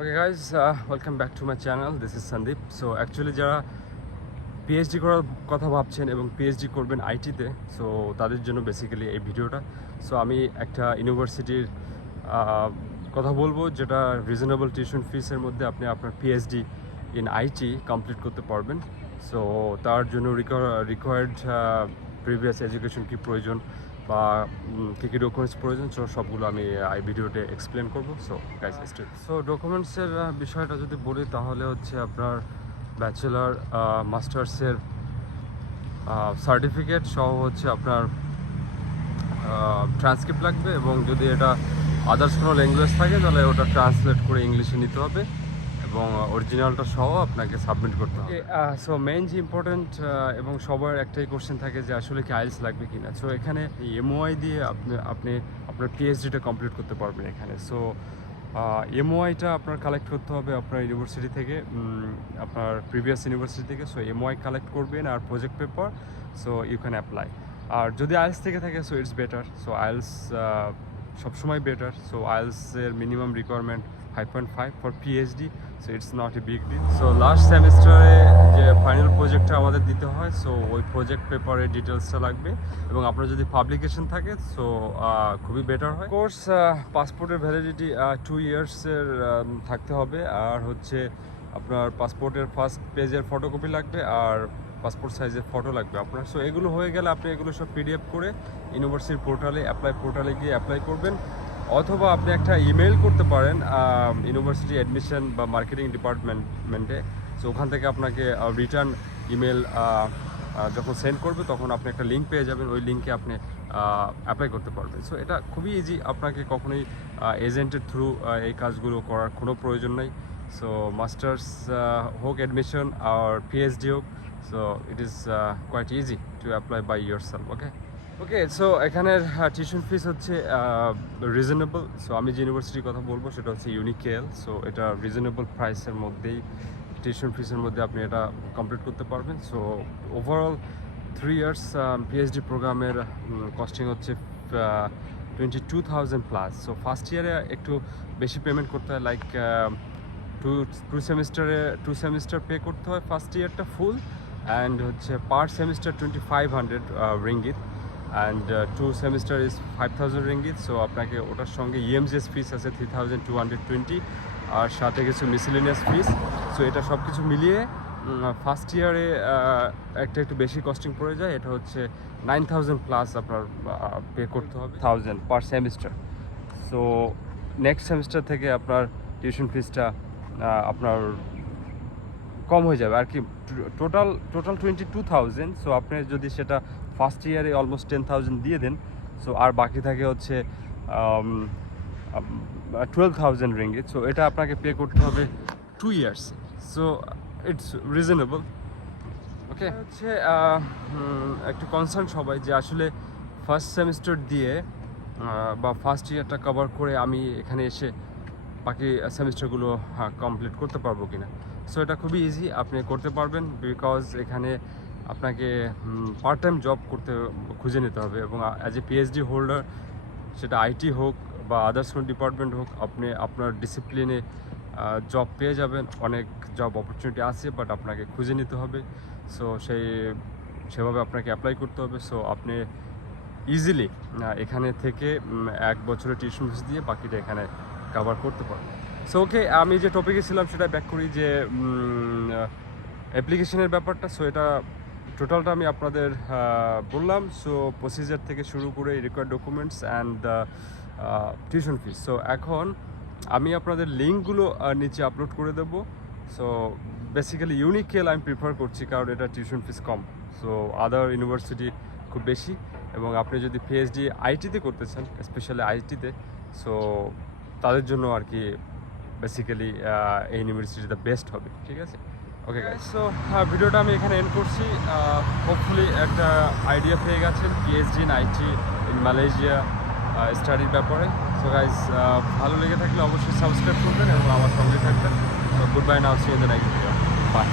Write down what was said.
Okay guys, welcome back to my channel. This is Sandeep. So actually যারা PhD করার কথা ভাবছেন এবং পিএইচডি করবেন আইটিতে, সো তাদের জন্য বেসিক্যালি এই ভিডিওটা। সো আমি একটা ইউনিভার্সিটির কথা বলবো যেটা রিজনেবল টিউশন ফিসের মধ্যে আপনি আপনার পিএইচডি ইন আইটি কমপ্লিট করতে পারবেন। সো তার জন্য রিকোয়ার্ড প্রিভিয়াস এডুকেশন কি প্রয়োজন বা কী কী ডকুমেন্টস প্রয়োজন, সো সবগুলো আমি এই ভিডিওতে এক্সপ্লেন করবো। So guys start. সো ডকুমেন্টসের বিষয়টা যদি বলি তাহলে হচ্ছে আপনার ব্যাচেলার মাস্টার্সের সার্টিফিকেট সহ হচ্ছে আপনার ট্রান্সক্রিপ্ট লাগবে, এবং যদি এটা আদার্স কোনো ল্যাঙ্গুয়েজ থাকে তাহলে ওটা ট্রান্সলেট করে ইংলিশে নিতে হবে এবং অরিজিনালটা সহ আপনাকে সাবমিট করতে হবে। সো মেইন যে ইম্পর্টেন্ট এবং সবার একটাই কোশ্চেন থাকে যে আসলে কি আইএলটিএস লাগবে কি না। সো এখানে এমওআই দিয়ে আপনি আপনার পিএইচডিটা কমপ্লিট করতে পারবেন এখানে। সো এমওআইটা আপনার কালেক্ট করতে হবে আপনার ইউনিভার্সিটি থেকে, আপনার প্রিভিয়াস ইউনিভার্সিটি থেকে। সো এমওআই কালেক্ট করবেন আর project paper, so you can apply. আর যদি আইএলটিএস থেকে থাকে so it's better. So IELTS সবসময় বেটার। সো আইএলটিএসের minimum requirement 5.5 for PhD, so it's not a big deal. So last সেমিস্টারে যে ফাইনাল প্রজেক্টটা আমাদের দিতে হয়, সো ওই প্রজেক্ট পেপারের ডিটেলসটা লাগবে, এবং আপনার যদি পাবলিকেশন থাকে সো খুবই বেটার হয়। কোর্স পাসপোর্টের ভ্যালিডিটি 2 ইয়ার্সের থাকতে হবে, আর হচ্ছে আপনার পাসপোর্টের ফার্স্ট পেজের ফটোকপি লাগবে আর পাসপোর্ট সাইজের ফটো লাগবে আপনার। সো এগুলো হয়ে গেলে আপনি এগুলো সব পিডিএফ করে ইউনিভার্সিটির পোর্টালে পোর্টালে গিয়ে অ্যাপ্লাই করবেন, অথবা আপনি একটা ইমেল করতে পারেন ইউনিভার্সিটি অ্যাডমিশন বা মার্কেটিং ডিপার্টমেন্টে। সো ওখান থেকে আপনাকে রিটার্ন ইমেল যখন সেন্ড করবে তখন আপনি একটা লিঙ্ক পেয়ে যাবেন, ওই লিঙ্কে আপনি অ্যাপ্লাই করতে পারবেন। সো এটা খুবই ইজি, আপনাকে কখনোই এজেন্টের থ্রু এই কাজগুলো করার কোনো প্রয়োজন নেই। সো মাস্টার্স হোক, অ্যাডমিশন আর পিএইচডি হোক, so it is quite easy to apply by yourself. Okay, so এখানের টিউশন ফিস হচ্ছে রিজনেবল। সো আমি যে ইউনিভার্সিটির কথা বলবো সেটা হচ্ছে ইউনিকেএল। সো এটা রিজনেবল প্রাইসের মধ্যেই, টিউশন ফিসের মধ্যে আপনি এটা কমপ্লিট করতে পারবেন। সো ওভারঅল 3 ইয়ার্স পিএইচডি প্রোগ্রামের কস্টিং হচ্ছে 22,000 প্লাস। সো ফার্স্ট ইয়ারে একটু বেশি পেমেন্ট করতে হয়, লাইক টু সেমিস্টার পে করতে হয় ফার্স্ট ইয়ারটা ফুল, অ্যান্ড হচ্ছে পার semester 2,500 ringgit, and 2 semester is 5,000 ringgit. So আপনাকে ওটার সঙ্গে ইএমজিএস ফিস আছে 3,220, আর সাথে কিছু মিসেলেনিয়াস ফিস। সো এটা সব কিছু মিলিয়ে ফার্স্ট ইয়ারে একটু বেশি কস্টিং পড়ে যায়। এটা হচ্ছে 9,000 প্লাস আপনার পে করতে হবে, 1,000 পার সেমিস্টার। সো নেক্সট সেমিস্টার থেকে আপনার টিউশন ফিসটা আপনার কম হয়ে যাবে আর কি। টোটাল 22,000। সো আপনি যদি সেটা ফার্স্ট ইয়ারে অলমোস্ট 10,000 দিয়ে দেন, সো আর বাকি থাকে হচ্ছে 12,000 রিঙ্গিত। সো এটা আপনাকে পে করতে হবে 2 years. So it's reasonable. Okay, হচ্ছে একটু কনসার্ন সবাই যে আসলে ফার্স্ট সেমিস্টার দিয়ে বা ফার্স্ট ইয়ারটা কভার করে আমি এখানে এসে বাকি সেমিস্টারগুলো কমপ্লিট করতে পারবো কিনা। সো এটা খুবই ইজি, আপনি করতে পারবেন, বিকজ এখানে আপনাকে পার্ট টাইম জব খুঁজে নিতে হবে, এবং অ্যাজ এ পিএইচডি হোল্ডার, সেটা আইটি হোক বা আদার্স কোনো ডিপার্টমেন্ট হোক, আপনি আপনার ডিসিপ্লিনে জব পেয়ে যাবেন। অনেক জব অপরচুনিটি আছে, বাট আপনাকে খুঁজে নিতে হবে। সো সেভাবে আপনাকে অ্যাপ্লাই করতে হবে। সো আপনি ইজিলি এখানে থেকে 1 বছরের টিউশন ফিস দিয়ে বাকিটা এখানে কভার করতে পারবেন। সো ওকে, আমি যে টপিকে ছিলাম সেটা ব্যাক করি, যে অ্যাপ্লিকেশনের ব্যাপারটা। সো এটা টোটালটা আমি আপনাদের বললাম। সো প্রসিজার থেকে শুরু করে required documents and tuition fees. So এখন আমি আপনাদের লিঙ্কগুলো নিচে আপলোড করে দেবো। সো বেসিক্যালি ইউনিকেএল আমি প্রিফার করছি, কারণ এটা টিউশন ফিস কম। সো আদার ইউনিভার্সিটি খুব বেশি, এবং আপনি যদি পিএইচডি আইটিতে করতে চান, স্পেশালি আইটিতে, সো তাদের জন্য আর কি বেসিক্যালি এই ইউনিভার্সিটিটা বেস্ট হবে। ঠিক আছে, ওকে গাইস। সো ভিডিওটা আমি এখানে এন্ড করছি। হোপফুলি একটা আইডিয়া পেয়ে গেছেন PhD in IT in Malaysia স্টাডির ব্যাপারে। সো গাইস, ভালো লেগে থাকলে অবশ্যই সাবস্ক্রাইব করবেন এবং আমার সঙ্গে থাকবেন। Good bye, now see in the next video, by.